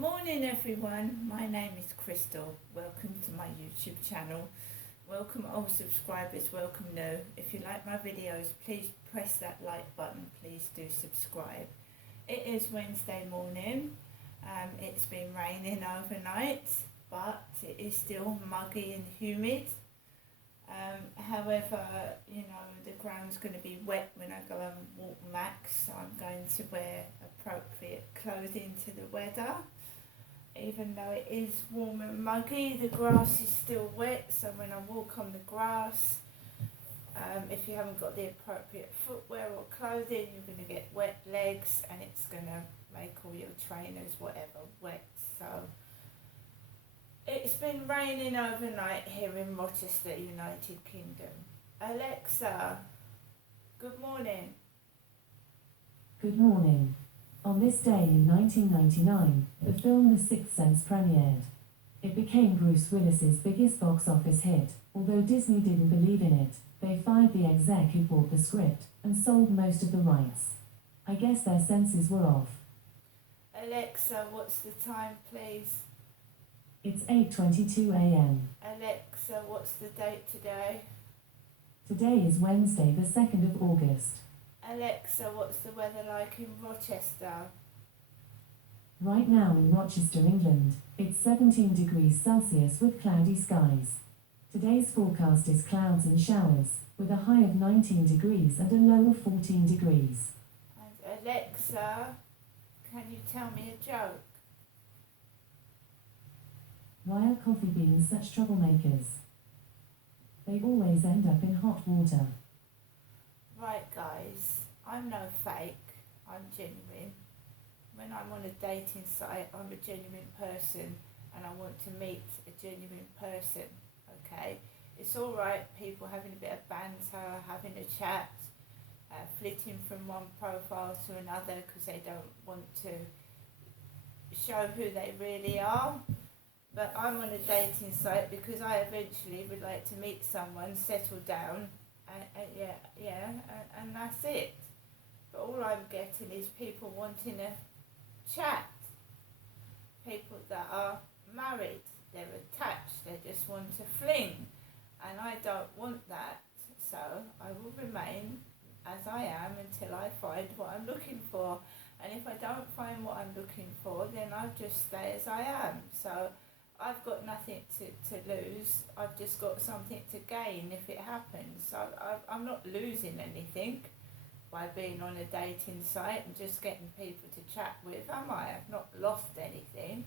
Morning everyone, my name is Crystal. Welcome to my YouTube channel. Welcome old subscribers, welcome new. If you like my videos, please press that like button, please do subscribe. It is Wednesday morning, it's been raining overnight, but it is still muggy and humid. However, the ground's going to be wet when I go and walk Max, so I'm going to wear appropriate clothing to the weather. Even though it is warm and muggy, the grass is still wet, so when I walk on the grass, if you haven't got the appropriate footwear or clothing, you're going to get wet legs and it's going to make all your trainers, whatever, wet. So it's been raining overnight here in Rochester, United Kingdom. Alexa, good morning. Good morning. On this day in 1999, the film The Sixth Sense premiered. It became Bruce Willis's biggest box office hit. Although Disney didn't believe in it, they fired the exec who bought the script and sold most of the rights. I guess their senses were off. Alexa, what's the time, please? It's 8:22 a.m. Alexa, what's the date today? Today is Wednesday, the 2nd of August. Alexa, what's the weather like in Rochester? Right now in Rochester, England, it's 17 degrees Celsius with cloudy skies. Today's forecast is clouds and showers, with a high of 19 degrees and a low of 14 degrees. And Alexa, can you tell me a joke? Why are coffee beans such troublemakers? They always end up in hot water. Right guys, I'm no fake, I'm genuine. When I'm on a dating site, I'm a genuine person and I want to meet a genuine person, okay? It's alright people having a bit of banter, having a chat, flitting from one profile to another because they don't want to show who they really are. But I'm on a dating site because I eventually would like to meet someone, settle down, and that's it. But all I'm getting is people wanting to chat. People that are married, they're attached, they just want to fling. And I don't want that. So I will remain as I am until I find what I'm looking for. And if I don't find what I'm looking for, then I'll just stay as I am. So I've got nothing to lose, I've just got something to gain if it happens. So I'm not losing anything by being on a dating site and just getting people to chat with, am I? I've not lost anything.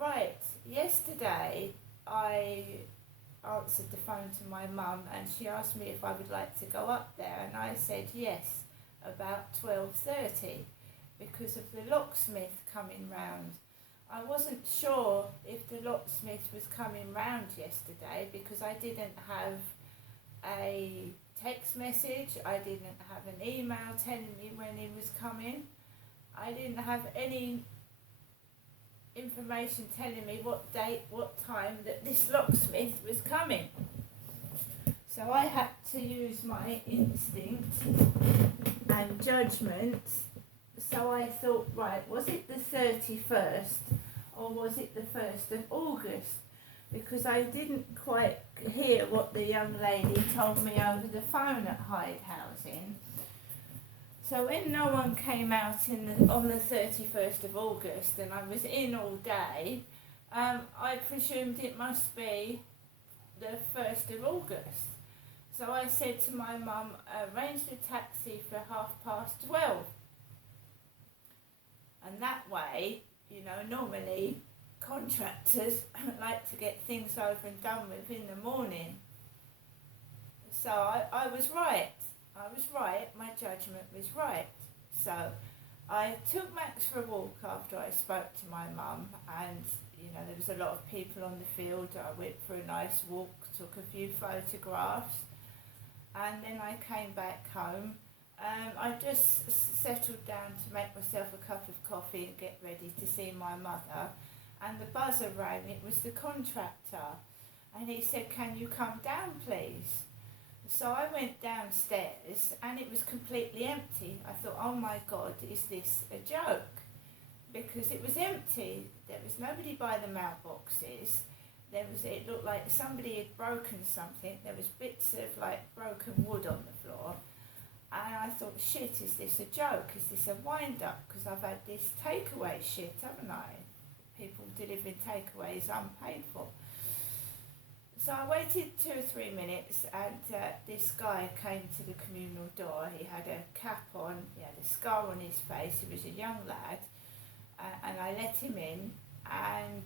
Right, yesterday I answered the phone to my mum and she asked me if I would like to go up there and I said yes, about 12:30 because of the locksmith coming round. I wasn't sure if the locksmith was coming round yesterday because I didn't have a text message, I didn't have an email telling me when he was coming. I didn't have any information telling me what date, what time that this locksmith was coming. So I had to use my instinct and judgment. So I thought, right, was it the 31st or was it the 1st of August? Because I didn't quite hear what the young lady told me over the phone at Hyde Housing. So when no one came out on the 31st of August and I was in all day, I presumed it must be the 1st of August. So I said to my mum, arrange the taxi for 12:30. And that way, normally contractors like to get things over and done with in the morning. So I was right. My judgment was right. So I took Max for a walk after I spoke to my mum and, there was a lot of people on the field. I went for a nice walk, took a few photographs and then I came back home. I just settled down to make myself a cup of coffee and get ready to see my mother. And the buzzer rang, it was the contractor. And he said, can you come down please? So I went downstairs and it was completely empty. I thought, oh my God, is this a joke? because it was empty. There was nobody by the mailboxes. It looked like somebody had broken something. There was bits of like broken wood on the floor. And I thought, shit, is this a joke? Is this a wind-up? Because I've had this takeaway shit, haven't I? People delivering takeaways unpaid for. So I waited 2 or 3 minutes, and this guy came to the communal door. He had a cap on, he had a scar on his face. He was a young lad, and I let him in, and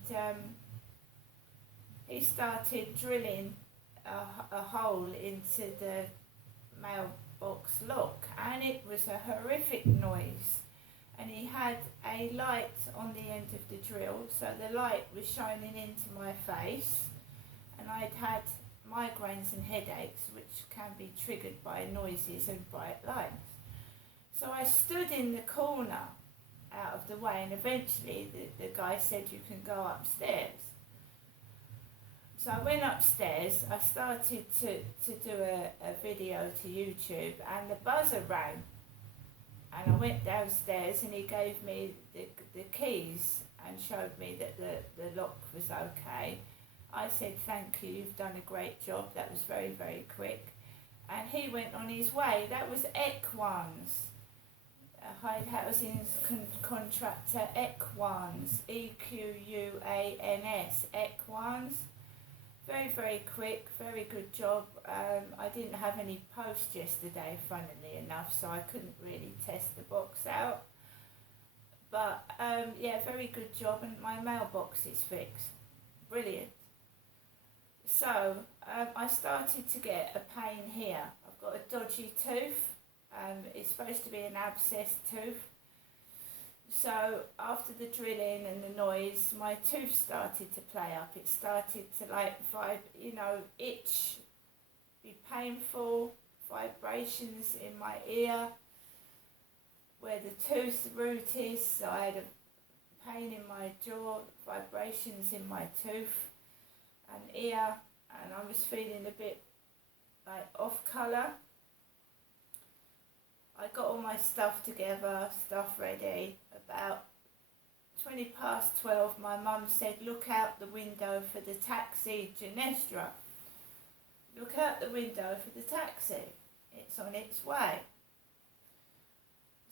he started drilling a hole into the mailbox lock, and it was a horrific noise. And he had a light on the end of the drill, so the light was shining into my face. And I'd had migraines and headaches, which can be triggered by noises and bright lights. So I stood in the corner out of the way, and eventually the guy said, you can go upstairs. So I went upstairs. I started to do a video to YouTube, and the buzzer rang. And I went downstairs, and he gave me the keys and showed me that the lock was okay. I said, thank you, you've done a great job. That was very, very quick. And he went on his way. That was Equans, Hyde Housing's contractor, Equans, Equans, Equans. Very, very quick, very good job. I didn't have any post yesterday, funnily enough, so I couldn't really test the box out. But yeah, very good job, and my mailbox is fixed. Brilliant. So I started to get a pain here. I've got a dodgy tooth. It's supposed to be an abscessed tooth. So after the drilling and the noise, my tooth started to play up. It started to like itch, be painful, vibrations in my ear, where the tooth root is. So I had a pain in my jaw, vibrations in my tooth and ear, and I was feeling a bit like off colour. I got all my stuff together, stuff ready. About 12:20, my mum said, look out the window for the taxi, Genestra. Look out the window for the taxi. It's on its way.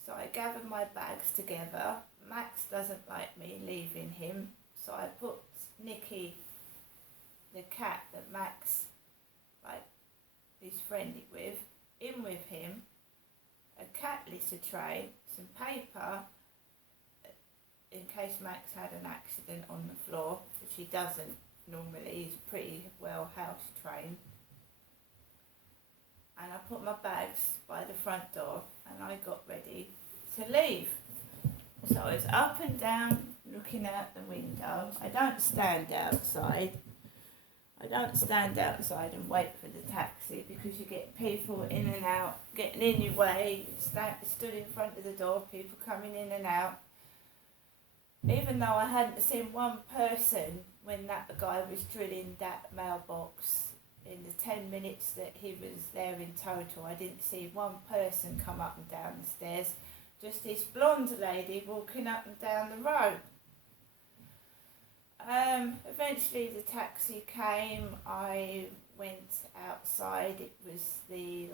So I gathered my bags together. Max doesn't like me leaving him, so I put Nikki, the cat that Max is friendly with, in with him, a cat litter tray, some paper, in case Max had an accident on the floor, which he doesn't normally. He's pretty well house trained. And I put my bags by the front door, and I got ready to leave. So I was up and down looking out the window. I don't stand outside. And wait for the taxi, because you get people in and out, getting in your way. Stood in front of the door, people coming in and out. Even though I hadn't seen one person when that guy was drilling that mailbox in the 10 minutes that he was there in total, I didn't see one person come up and down the stairs. Just this blonde lady walking up and down the road. Eventually the taxi came. I went outside. It was the